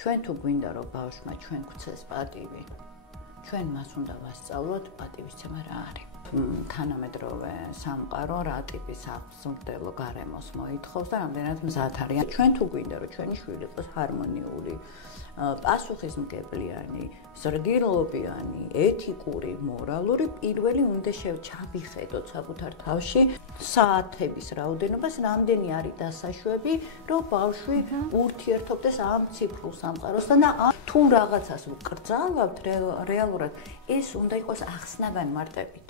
ჩვენ თუ გვინდა რომ ბავშვმა ჩვენ გვცეს პატივი, ჩვენ მას უნდა ვასწავლოთ პატივისცემა რა არის. თანამედროვე სამყარო რა ტიპის აღზრდელო გარემოს მოითხოვს და რამდენად მზად არიან. ჩვენ თუ გვინდა რომ ჩვენი შვილი იყოს ჰარმონიული, პასუხისმგებლიანი, ზრდილობიანი, ეთიკური, მორალური, პირველი უნდა ჩავიხედოთ საკუთარ თავში საათების რაოდენობას, რამდენი არის დასაშვები, რომ ბავშვი ურთიერთობდეს ამ ციფრულ სამყაროსთან და თუ რაღაცას ვკრძალავთ რეალურად, ეს უნდა იყოს ახსნაგან მარტებით.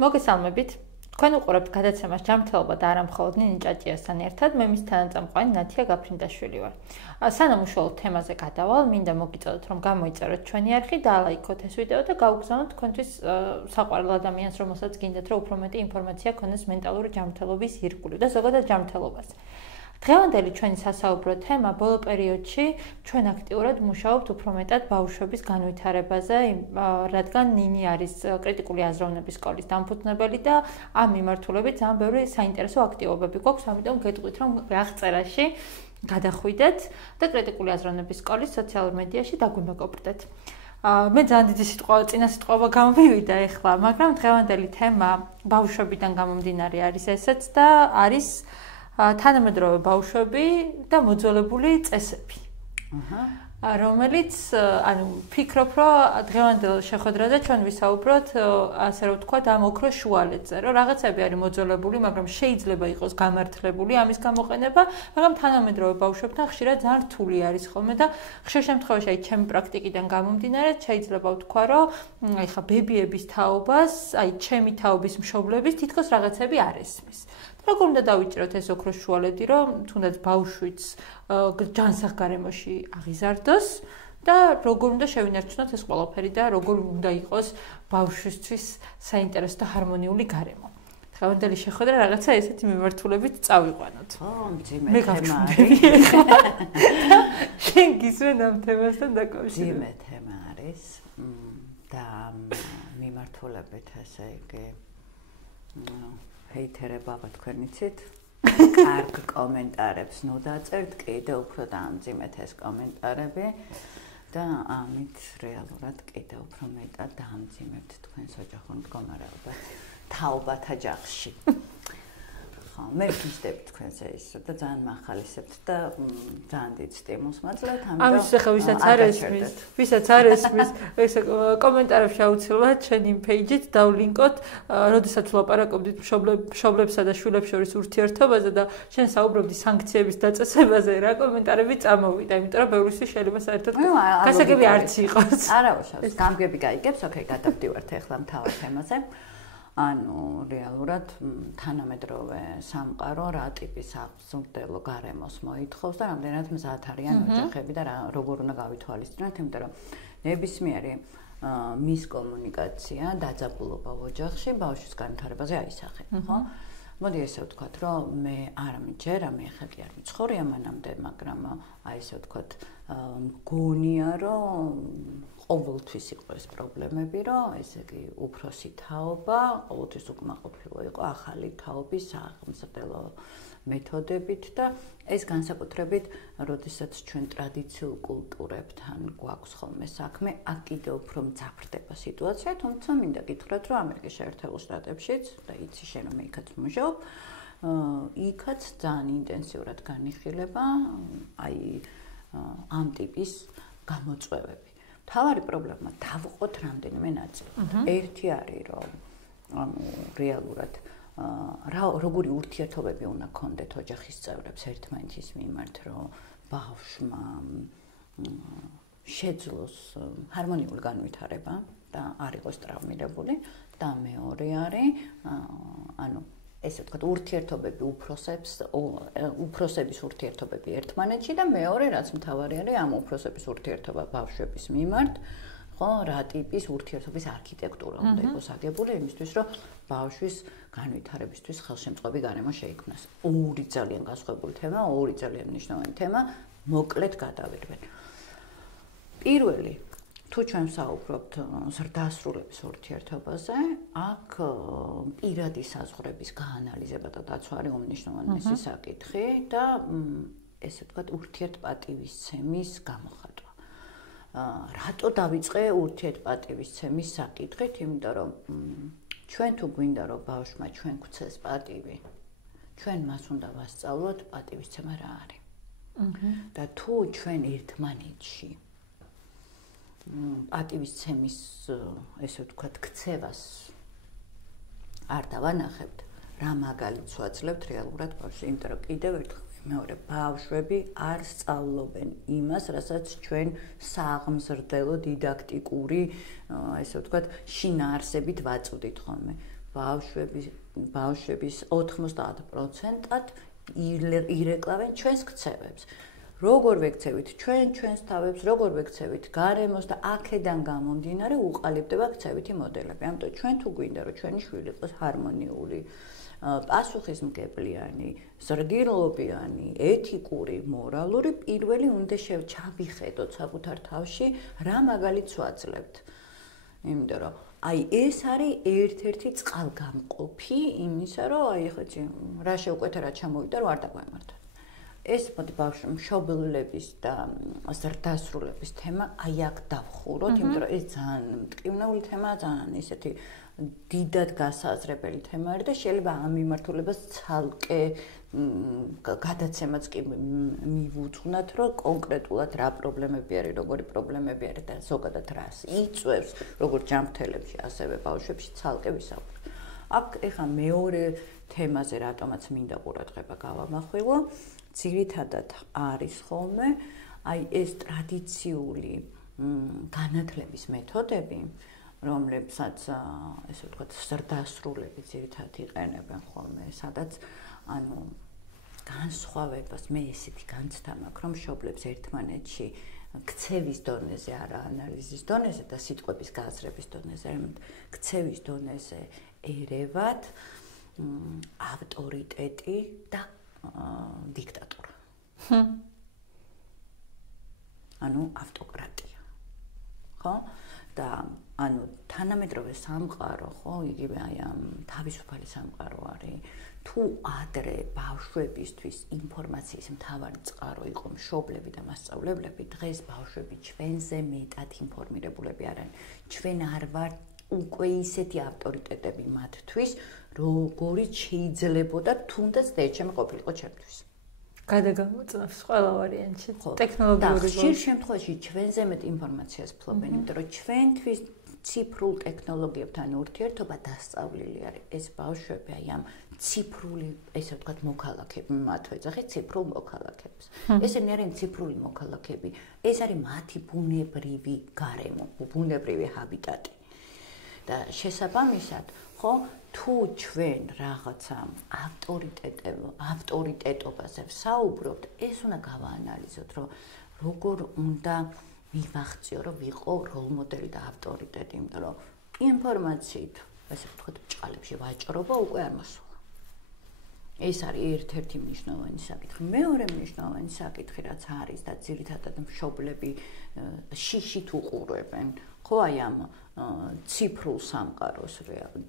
მოგესალმებით. თქვენ უყურებთ გადაცემას ჯანმრთელობა და არა მხოლოდ ნინი ჭაჭიასთან ერთად, მე მის თანაწამყვანი ნათია გაფრინდაშვილი ვარ. სანამ უშუალოდ თემაზე გადავალ, მინდა მოგიწოდოთ, რომ გამოიწეროთ ჩვენი არხი და ლაიქოთ ეს ვიდეო და გაუგზავნოთ თქვენთვის საყვარელ ადამიანს, რომელსაც გინდათ, რომ უფრო მეტი ინფორმაცია ქონდეს მენტალური ჯანმრთელობის ირგვლივ და ზოგადად ჯანმრთელობას. დღევანდელი ჩვენი სასაუბრო თემა ბოლო პერიოდში ჩვენ აქტიურად მუშაობთ უფრო მეტად ბავშვების განვითარებაზე, რადგან ნინი არის კრიტიკული აზროვნების სკოლის დამფუძნებელი და ამ მიმართულებით ძალიან ბევრი საინტერესო აქტივობები გვაქვს, ამიტომ გეტყვით, რომ აღწერაში გადახვიდეთ და კრიტიკული აზროვნების სკოლის სოციალურ მედიაში დაგვიმეგობრდეთ. მე ძალიან დიდი წინა სიტყვა გამოვივიდა ეხლა, მაგრამ დღევანდელი თემა ბავშვებიდან გამომდინარე არის ესეც და არის თანამედროვე ბავშვები და მოძველებული წესები. რომელიც, ფიქრობ, რომ დღევანდელ შეხვედრაზე ჩვენ ვისაუბროთ, ასე რომ ვთქვათ, ამ ოქროს შუალედზე, რომ რაღაცები არის მოძველებული, მაგრამ შეიძლება იყოს გამართლებული ამის გამოყენება, მაგრამ თანამედროვე ბავშვებთან ხშირად ძალიან რთული არის ხოლმე და ხშირ შემთხვევაში ჩემი პრაქტიკიდან გამომდინარე, შეიძლება ვთქვა, რომ ხა ბებიების თაობას, ჩემი თაობის მშობლების თითქოს რაღაცები არ ესმის. როგორ უნდა დავიჭიროთ ეს ოქროს შუალედი, რომ თუნდაც ბავშვიც ჯანსაღ გარემოში აღიზარდოს და როგორ უნდა შევინარჩუნოთ ეს ყველაფერი და როგორ უნდა იყოს ბავშვისთვის საინტერესო და ჰარმონიული გარემო. დღევანდელი შეხვედრა რაღაცა ესეთი მიმართულებით წავიყვანოთ. მე გავჩვენე. შენ გისმენ ამ თემასთან დაკავშირებით. ძიმე თემა არის და მიმართულებით ესე იგი ჰეითერება თქვენ იცით? კარგ კომენტარებს ნუ დაწერთ, კიდე უფრო დაამძიმეთ ეს კომენტარები და ამით რეალურად კიდე უფრო მეტად დაამძიმებთ თქვენს ოჯახურ მდგომარეობას თაობათა ჯახში. მე ვგიჟდები თქვენზე ისო და ძალიან მახალისებთ და ძალიან დიდ სტიმულს მაძლევთ. ამის ახლა ვისაც არ ესმის, ეს კომენტარებში აუცილებლად ჩვენი პეიჯით დავლინკოთ, როდესაც ვლაპარაკობდით მშობლებსა და შვილებს შორის ურთიერთობაზე და შენ საუბრობდი სანქციების დაწესებაზე, რა კომენტარები წამოვიდა, იმიტომ რომ ბევრისთვის შეიძლება საერთოდ გასაგები არც იყოს. არა, უშავს, გამგები გაიგებს, ოკეი, გადავდივართ ახლა მთავარ თემაზე. ანუ რეალურად თანამედროვე სამყარო რა ტიპის აღზრდელო გარემოს მოითხოვს და რამდენად მზად არიან ოჯახები და როგორ უნდა გავითვალისწინოთ, იმიტომ რომ ნებისმიერი მის კომუნიკაცია, დაძაბულობა ოჯახში ბავშვის განვითარებაზე აისახება, ხო? მოდი ესე ვთქვათ, რომ მე არ მიჯერა, მე ხა კი არ მიცხოვრე ამანამდე, მაგრამ აი ესე ვთქვათ, მგონია, რომ ყოველთვის იყო ეს პრობლემები, რომ ესე იგი უფროსი თაობა ყოველთვის უკმაყოფილო იყო ახალი თაობის აღმზრდელო მეთოდებით და ეს განსაკუთრებით, როდესაც ჩვენ ტრადიციულ კულტურებთან გვაქვს ხოლმე საქმე, აქ კიდევ უფრო მძაფრდება სიტუაცია, თუმცა მინდა გითხრათ, რომ ამერიკის შეერთებულ შტატებშიც და იცი შენ რომ იქაც მუშაობ, იქაც ძალიან ინტენსიურად განიხილება აი ამ ტიპის გამოწვევები. თავარი პრობლემა დავუყოთ რამდენიმე ნაწილი. ერთი არის, რომ რეალურად როგორი ურთიერთობები უნდა გქონდეთ ოჯახის წევრებს ერთმანეთის მიმართ, რომ ბავშვმა შეძლოს ჰარმონიული განვითარება და არ იყოს ტრავმირებული და მეორე არის, ანუ ესე ვთქვათ, ურთიერთობები უფროსების ურთიერთობები ერთმანეთში და მეორე, რაც მთავარი არის, ამ უფროსების ურთიერთობა ბავშვების მიმართ, ხო, რა ტიპის ურთიერთობის არქიტექტურა უნდა იყოს აგებული იმისთვის, რომ ბავშვის განვითარებისთვის ხელშემწყობი გარემო შეიქმნას. ორი ძალიან განსხვავებული თემა, ორი ძალიან მნიშვნელოვანი თემა, მოკლედ გადავირვენ. პირველი თუ ჩვენ ვსაუბრობთ ზრდასრულების ურთიერთობაზე, აქ პირადი საზღვრების გაანალიზება და დაცვა არის უმნიშვნელოვანესი საკითხი და ესე ვთქვათ, ურთიერთპატივისცემის გამოხატვა. რატო დავიწყე ურთიერთპატივისცემის საკითხით? იმიტომ რომ ჩვენ თუ გვინდა რომ ბავშვმა ჩვენ გვცეს პატივი, ჩვენ მას უნდა ვასწავლოთ პატივისცემა რა არის. და თუ ჩვენ ერთმანეთში პატივისცემის, ესე ვთქვათ, ქცევას არ დავანახებთ, რა მაგალითს ვაძლევთ რეალურად ბავშვს, იმიტომ რომ კიდევ ერთხელ მეორე ბავშვები არ სწავლობენ იმას, რასაც ჩვენ სააღმზრდელო დიდაქტიკური, ესე ვთქვათ, შინაარსებით ვაწვდით ხოლმე. ბავშვების 90%-ად ირეკლავენ ჩვენს ქცევებს. როგორ ვექცევით ჩვენს თავებს, როგორ ვექცევით გარემოს და აქედან გამომდინარე უყალიბდება ქცევითი მოდელები. ამიტომ ჩვენ თუ გვინდა რომ ჩვენი შვილი იყოს ჰარმონიული, პასუხისმგებლიანი, ზრდილობიანი, ეთიკური, მორალური, პირველი უნდა ჩავიხედოთ საკუთარ თავში რა მაგალითს ვაძლევთ. იმიტომ რომ ეს არის ერთ-ერთი წყალგამყოფი იმისა, რომ ხო იცი, რა შეუკვეთა რა ჩამოვიდა, რომ არ დაგვემართა. ეს მოდი ბავშვი მშობლების და ზრდასრულების თემა აქ დავხუროთ, იმიტომ რომ ეს ძალიან მტკივნეული თემაა, ძალიან ისეთი დიდად გასაზრებელი თემა არის და შეიძლება ამ მიმართულებას ცალკე გადაცემაც კი მივუძღვნათ, რომ კონკრეტულად რა პრობლემები არის, როგორი პრობლემები არის და ზოგადად რას იწვევს, როგორც ჯანმრთელებში, ასევე ბავშვებში ცალკე ვისაუბროთ. აქ ეხა მეორე თემაზე რატომაც მინდა ყურადღება გავამახვილო, ძირითადად არის ხოლმე ეს ტრადიციული განათლების მეთოდები, რომლებსაც ესე ვთქვათ, ზრდასრულები ძირითადად იყენებენ ხოლმე, სადაც განსხვავებას მე ესეთი განცდა მაქვს, რომ მშობლებს ერთმანეთში ქცევის დონეზე, არა ანალიზის დონეზე და სიტყვების გააზრების დონეზე, არამედ ქცევის დონეზე ერევათ ავტორიტეტი და დიქტატურა. ავტოკრატია. ხო? და თანამედროვე სამყარო, ხო, იგივე ამ თავისუფალი სამყარო არის. თუ ადრე ბავშვებისთვის ინფორმაციის მთავარი წყარო იყო მშობლები და მასწავლებლები, დღეს ბავშვები ჩვენზე მეტად ინფორმირებულები არიან. ჩვენ არ ვართ უკვე ისეთი ავტორიტეტები მათთვის, როგორიც შეიძლებოდა თუნდაც და ეჩემი ყოფილიყო ჩემთვის. გადაგამოწმებს ყველა ვარიანტში ტექნოლოგიური ხშირ შემთხვევაში ჩვენზე მეტ ინფორმაციას ფლობენ, იმიტომ რომ ჩვენთვის ციფრულ ტექნოლოგიებთან ურთიერთობა დასწავლილი არის. ეს ბავშვები ამ ციფრული, ესე ვთქვათ, მოქალაქეები, მათ ვეძახით ციფრულ მოქალაქეებს. ესენი არიან ციფრული მოქალაქეები. ეს არის მათი ბუნებრივი გარემო, ბუნებრივი ჰაბიტატი. და შესაბამისად, ხო, თუ ჩვენ რაღაცა ავტორიტეტობაზე ვსაუბრობთ, ეს უნდა გავაანალიზოთ, რომ როგორ უნდა მივახციო, რომ ვიყო როლმოდელი და ავტორიტეტი, იმიტომ რომ ინფორმაციით, ესე ვთქვათ, ბრჭყალებში ვაჭრობა უკვე არ მოსულა. ეს არის ერთ-ერთი მნიშვნელოვანი საკითხი. მეორე მნიშვნელოვანი საკითხი, რაც არის და ძირითადად მშობლები შიშით უყურებენ, ხო, აი ამ ციფრულ სამყაროს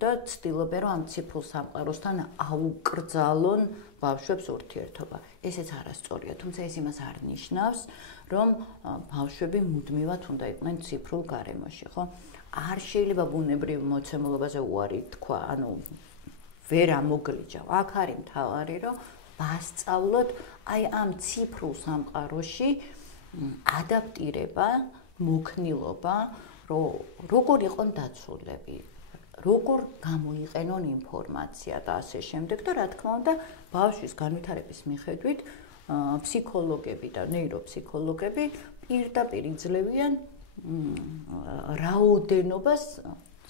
და ცდილობენ, რომ ამ ციფრულ სამყაროსთან აუკრძალონ ბავშვებს ურთიერთობა. ესეც არასწორია, თუმცა ეს იმას არ ნიშნავს, რომ ბავშვები მუდმივად უნდა იყვნენ ციფრულ გარემოში, ხო? არ შეიძლება ბუნებრივ მოცემულობაზე უარი თქვა, ვერ ამოგლიჯავ. აქ არის მთავარი, რომ ვასწავლოთ აი ამ ციფრულ სამყაროში ადაპტირება, მოქნილობა, როგორ იყონ დაცულები, როგორ გამოიყენონ ინფორმაცია და ასე შემდეგ და რა თქმა უნდა, ბავშვის განვითარების მიხედვით ფსიქოლოგები და ნეიროფსიქოლოგები პირდაპირ იძლევიან რაოდენობას,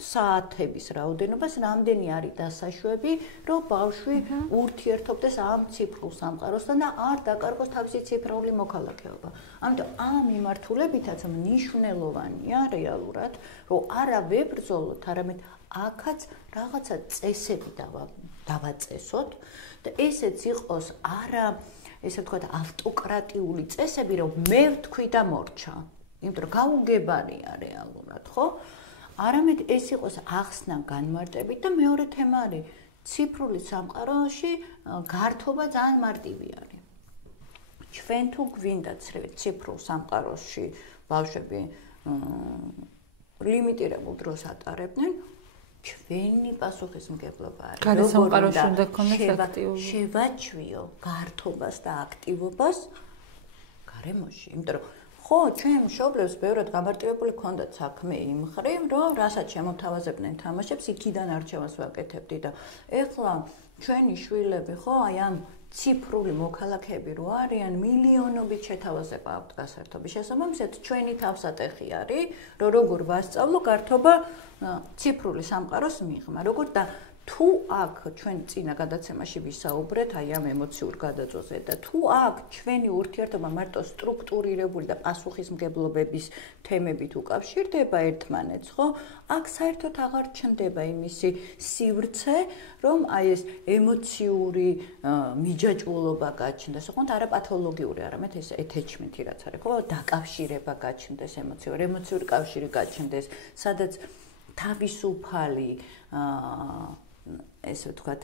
საათების რაოდენობას, რამდენი არის დასაშვები, რომ ბავშვი ურთიერთობდეს ამ ციფრულ სამყაროსთან და არ დაკარგოს თავისი ციფრული მოქალაქეობა. ამიტომ ამ მიმართულებითაც მნიშვნელოვანია რეალურად, რომ არა ვებრძოლოთ, არამედ აქაც რაღაცა წესები დავაწესოთ და ესეც იყოს არა, ესე ვთქვათ, ავტოკრატიული წესები, რომ მე ვთქვი და მორჩა. იმიტომ რომ გაუგებარია რეალურად, ხო? არამედ ეს იყოს ახსნა განმარტებით და მეორე თემა არის ციფრული სამყაროში გართობა ძალიან მარტივი არის. ჩვენ თუ გვინდა ციფრულ სამყაროში ბავშვები ლიმიტირებულ დროს ატარებდნენ, ჩვენი პასუხისმგებლობა არის. გარეთ სამყაროში უნდა გქონდეს აქტიურობა. შევაჩვიო გართობას და აქტივობას გარემოში, იმიტომ რომ ხო, ჩვენ მშობლებს ბევრად გამარტივებული ქონდათ საქმე იმ მხრივ, რომ რასაც შემოთავაზებდნენ თამაშებს, იქიდან არჩევას ვაკეთებდი და ეხლა ჩვენი შვილები ხო, აი ამ ციფრული მოქალაქეები რო არიან, მილიონობით შეთავაზება აქვთ გასართობის შესაბამისად, ჩვენი თავსატეხი არის, რომ როგორ ვასწავლო გართობა ციფრული სამყაროს მიღმა, როგორ და თუ აქ ჩვენ წინა გადაცემაში ვისაუბრეთ აი ამ ემოციურ გადაწყვეტაზე და თუ აქ ჩვენი ურთიერთობა მარტო სტრუქტურირებული და პასუხისმგებლობების თემებით უკავშირდება ერთმანეთს, ხო? აქ საერთოდ აღარ ჩნდება იმისი სივრცე, რომ აი ეს ემოციური მიჯაჭვულობა გაჩნდეს, ოღონდ არა პათოლოგიური, არამედ ეს attachment-ი რაც არის, ხო? დაკავშირება გაჩნდეს ემოციური კავშირი გაჩნდეს, სადაც თავისუფალი ესე ვთქვათ,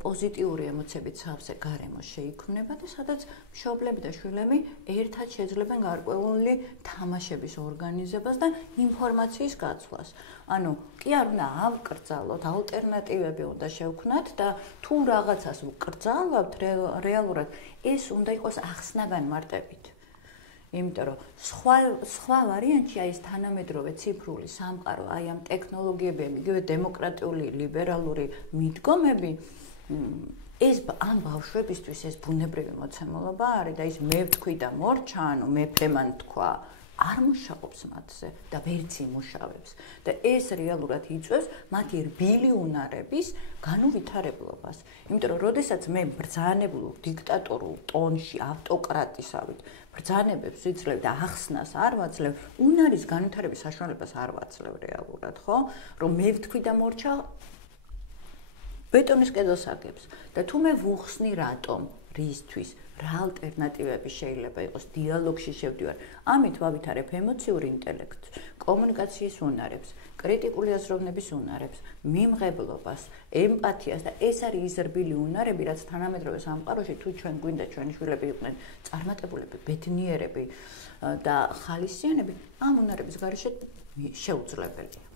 პოზიტიური ემოციებით სავსე გარემო შეიქმნება და სადაც მშობლები და შვილები ერთად შეძლებენ გარკვეული თამაშების ორგანიზებას და ინფორმაციის გაცვლას. ანუ კი არ უნდა ავკრძალოთ, ალტერნატივები უნდა შევქმნათ და თუ რაღაცას ვკრძალავთ რეალურად, ეს უნდა იყოს ახსნა განმარტებით. იმიტომ რომ სხვა ვარიანტში აი ეს თანამედროვე ციფრული სამყარო, აი ამ ტექნოლოგიები, იგივე დემოკრატიული, ლიბერალური მიდგომები, ეს ამ ბავშვებისთვის ეს ბუნებრივი მოცემულობა არის და ის მე ვთქვი და მორჩა, ანუ მეფე მან თქვა, არ მუშაობს მათზე და ვერც იმუშავებს. და ეს რეალურად იწვევს მათი რბილი უნარების განუვითარებლობას. იმიტომ რომ როდესაც მე ბრძანებულ დიქტატორულ ტონში ავტოკრატისავით ბრძანებებს ვიძლევ და ახსნას არ ვაძლევ, უნარის განვითარების საშუალებას არ ვაძლევ რეალურად, ხო? რომ მე ვთქვი და მორჩა ბეტონის კედელს აგებს და თუ მე ვუხსნი რატომ, რისთვის, რა ალტერნატივები შეიძლება იყოს დიალოგში შევდივარ. ამით ვავითარებ ემოციურ ინტელექტს, კომუნიკაციის უნარებს, კრიტიკული აზროვნების უნარებს, მიმღებლობას, ემპათიას და ეს არის ის რბილი უნარები, რაც თანამედროვე სამყაროში თუ ჩვენ გვინდა ჩვენი შვილები იყვნენ წარმატებულები, ბედნიერები და ხალისიანები, ამ უნარების გარეშე შეუძლებელია.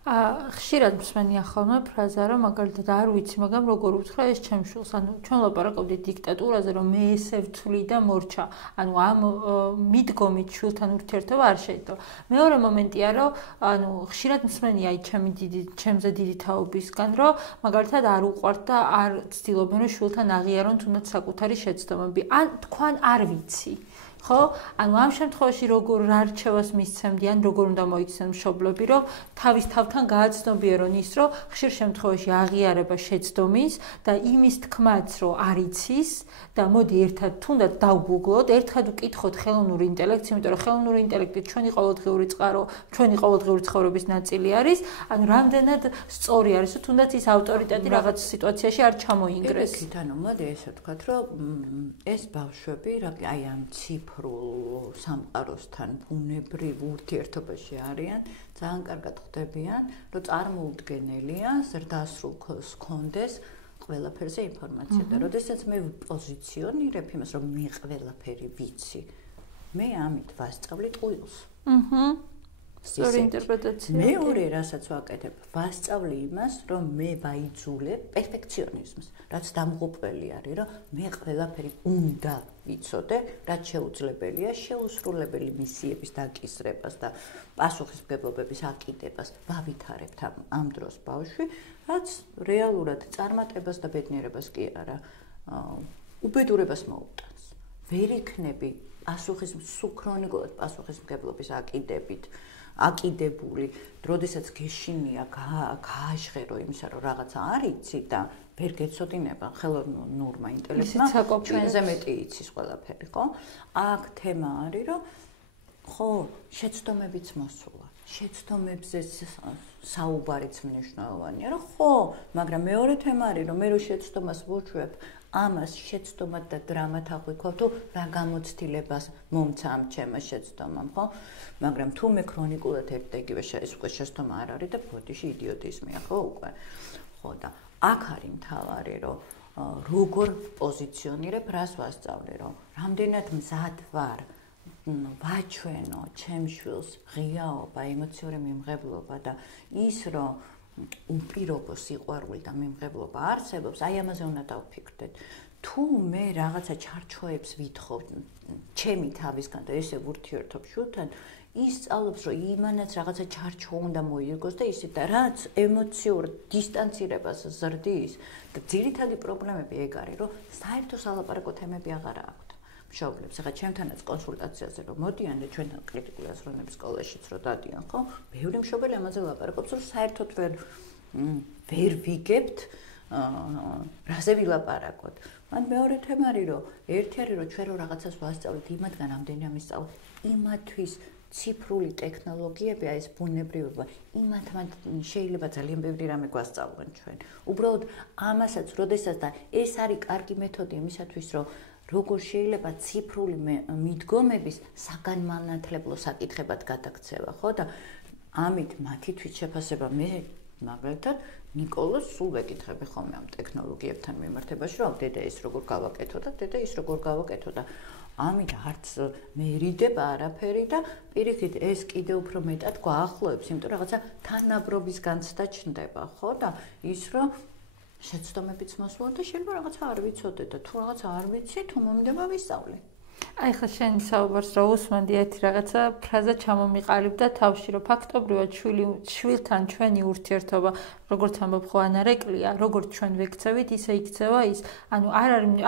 ხშირად მსმენია ხოლმე ფრაზა, რომ მაგალითად არ ვიცი, მაგრამ როგორ უთხრა ეს ჩემს შვილს, ანუ ჩვენ ლაპარაკობდით დიქტატურაზე, რომ მე ესე ვთვლი და მორჩა, ანუ ამ მიდგომით შვილთან ურთიერთობა არ შეიძლება. მეორე მომენტია, რომ ანუ ხშირად მსმენია აი ჩემზე დიდი თაობისგან, რომ მაგალითად არ უყვართ და არ ცდილობენ, რომ შვილთან აღიარონ თუნდაც საკუთარი შეცდომები. ან თქვან არ ვიცი. ხო? ანუ ამ შემთხვევაში როგორ არჩევას მისცემდი, ან როგორ უნდა მოიქცნენ მშობლები, რომ თავის თავთან გააცნობიერონ ის, რომ ხშირ შემთხვევაში აღიარება შეცდომის და იმის თქმაც, რომ არ იცის და მოდი ერთად თუნდაც დავგუგლოთ, ერთად ვკითხოთ ხელოვნურ ინტელექტს, იმიტომ რომ ხელოვნური ინტელექტი ჩვენი ყოველდღიური წყარო, ჩვენი ყოველდღიური ცხოვრების ნაწილი არის, ანუ რამდენად სწორი არის, რომ თუნდაც ის ავტორიტეტი რაღაც სიტუაციაში არ ჩამოინგრეს. კი, ანუ მოდი ესე ვთქვათ, რომ ეს ბავშვები, აი ამ ციფრულ სამყაროსთან ბუნებრივ ურთიერთობაში არიან, ძალიან კარგად ხვდებიან, რომ წარმოუდგენელია ზრდასრულ ჰქონდეს ყველაფერზე ინფორმაცია და როდესაც მე ვპოზიციონირებ იმას, რომ მე ყველაფერი ვიცი, მე ამით ვასწავლი ტყუილს. სწორი ინტერპრეტაცია. მეორე რასაც ვაკეთებ, ვასწავლი იმას, რომ მე ვაიძულებ პერფექციონიზმს, რაც დამღუპველი არის, რომ მე ყველაფერი უნდა ვიცოდე, რაც შეუძლებელია შეუსრულებელი მისიების დაკისრებას და პასუხისმგებლობების აკიდებას ვავითარებთ ამ დროს ბავშვი, რაც რეალურად წარმატებას და ბედნიერებას კი არა, უბედურებას მოუტანს. ვერ იქნები სუქრონიკულად პასუხისმგებლობის აკიდებული, როდესაც გეშინია გააჟღერო იმისა, რომ რაღაცა არ იცი და ვერ გეცოდინება ხელოვნურმა ინტელექტმა, ჩვენზე მეტი იცის ყველაფერი, ხო? აქ თემა არის, რომ ხო, შეცდომებიც მოსულა. შეცდომებზე საუბარიც მნიშვნელოვანია, რომ ხო, მაგრამ მეორე თემა არის, რომ მე რო შეცდომას ვუჩვევ, ამას შეცდომად და დრამად აღვიქვავ, თუ რა გამოცდილებას მომცა ამ ჩემმა შეცდომამ, ხო? მაგრამ თუ მე ქრონიკულად ერთ და იგივე შეცდომა არ არის და ბოდიში იდიოტიზმია, ხო უკვე? ხო და აქ არის მთავარი, რომ როგორ პოზიციონირებ, რას ვასწავლე, რომ რამდენად მზად ვარ ვაჩვენო ჩემ შვილს ღიაობა, ემოციური მიმღებლობა და ის რომ უპირობო სიყვარული და მიმღებლობა არსებობს, აი ამაზე უნდა დავფიქრდეთ. თუ მე რაღაცა ჩარჩოებს ვითხოვ ჩემი თავისგან და ესე ვურთიერთობ შვილთან, ის სწავლობს, რომ იმანაც რაღაცა ჩარჩო უნდა მოიგოს და ისე და რაც ემოციურ დისტანცირებას ზრდის და ძირითადი პრობლემები ეგ არის, რომ საერთო სალაპარაკო თემები აღარ აქვთ. მშობლებს, ახლა ჩემთანაც კონსულტაციაზე რომ მოდიან და ჩვენთან კრიტიკული აზროვნების სკოლაშიც რომ დადიან, ხო? ბევრი მშობელი ამაზე ლაპარაკობს, რომ საერთოდ ვერ ვიგებთ რაზე ვილაპარაკოთ. მან მეორე თემა არის, რომ ერთი არის, რომ ჩვენ რო რაღაცას ვასწავლეთ, იმათგან რამდენი ამის სწავლა, იმათვის ციფრული ტექნოლოგიები, აი ეს ბუნებრივობა, იმათმა შეიძლება ძალიან ბევრი რამე გვასწავლონ ჩვენ. უბრალოდ ამასაც, როდესაც და ეს არის კარგი მეთოდი იმისათვის, რომ როგორ შეიძლება ციფრული მიდგომების საგანმანათლებლო საკითხებად გადაქცევა, ხო და ამით მათი თვითშეფასება მე მაგალითად ნიკოლოს სულ ვეკითხები ხოლმე ამ ტექნოლოგიებთან მიმართებაში, რომ დედა ის როგორ გავაკეთო და დედა ის როგორ გავაკეთო და ამით არც მერიდებ არაფერი და პირიქით ეს კიდე უფრო მეტად გვაახლოებს, იმიტომ რომ რაღაცა თანაბრობის განცდა ჩნდება, ხო და ის რომ შეცდომებიც მოსულა და შეიძლება რაღაცა არ ვიცოდე და თუ რაღაცა არ ვიცი, თუ მომდება ვისწავლე. აი ხა შენ საუბარს რა უსმენდი ერთი რაღაცა ფრაზა ჩამომიყალიბდა თავში, რომ ფაქტობრივად შვილთან ჩვენი ურთიერთობა, როგორც ამბობ ხო ანარეკლია, როგორც ჩვენ ვექცევით, ისე იქცევა ის. ანუ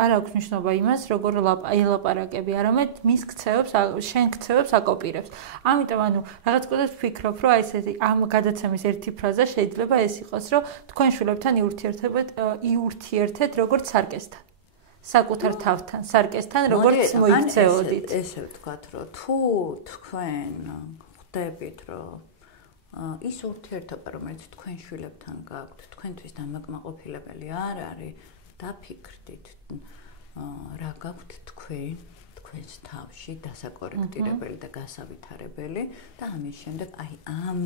არ აქვს მნიშვნელობა იმას, როგორ ელაპარაკები, არამედ მის ქცევებს, შენ ქცევებს აკოპირებს. ამიტომ ანუ რაღაც კოდებს ვფიქრობ, რომ აი ესეთი ამ გადაცემის ერთი ფრაზა შეიძლება ეს იყოს, რომ თქვენ შვილებთან იურთიერთეთ როგორც სარკესთან. საკუთარ თავთან, სარკესთან, როგორც მოიქცეოდით. ესე ვთქვათ, რომ თუ თქვენ ხვდებით, რომ ის ურთიერთობა, რომელიც თქვენ შვილებთან გაქვთ, თქვენთვის დამაკმაყოფილებელი არ არის, დაფიქრდით, რა გაქვთ თქვენს თავში დასაკორექტირებელი და გასავითარებელი და ამის შემდეგ აი ამ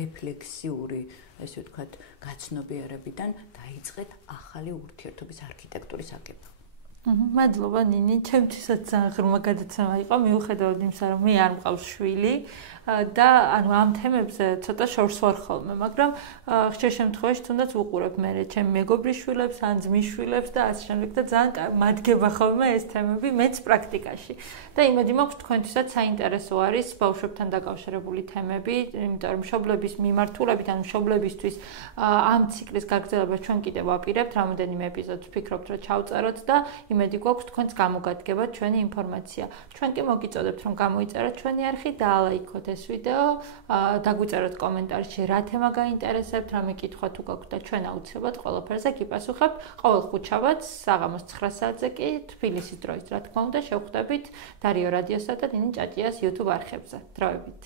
რეფლექსიური, ესე ვთქვათ, გაცნობიერებიდან დაიწყეთ ახალი ურთიერთობის არქიტექტურის აგება. მადლობა ნინი, ჩემთვისაც ძალიან ღრმა გადაცემა იყო, მიუხედავად იმისა, რომ მე არ მყავს შვილი და ანუ ამ თემებზე ცოტა შორს ვარ ხოლმე, მაგრამ ხშირ შემთხვევაში თუნდაც ვუყურებ მე ჩემი მეგობრის შვილებს, ან ძმის შვილებს და ასე შემდეგ და ძალიან მადგება ხოლმე ეს თემები მეც პრაქტიკაში. და იმედი მაქვს თქვენთვისაც საინტერესო არის ბავშვებთან დაკავშირებული თემები, იმიტომ რომ მშობლების მიმართულებით, ან მშობლებისთვის ამ ციკლის გაგრძელებას ჩვენ კიდევ ვაპირებთ, რამოდენიმე ეპიზოდს ვფიქრობთ, რომ ჩავწეროთ და იმედი გვაქვს თქვენს გამოგადგებათ ჩვენი ინფორმაცია. ჩვენ კი მოგიწოდებთ, რომ გამოიწეროთ ჩვენი არხი და ალაიქოთ ეს ვიდეო, დაგვიწეროთ კომენტარში რა თემა გაინტერესებთ, რამე კითხვა თუ გაქვთ და ჩვენ აუცილებლად ყველაფერზე გიპასუხებთ. ყოველ ხუთშაბათს საღამოს 9 საათზე კი თბილისის დროით, რა თქმა უნდა, შევხვდებით დარიო რადიოსა და ნინი ჭაჭიას YouTube არხებზე. დროებით.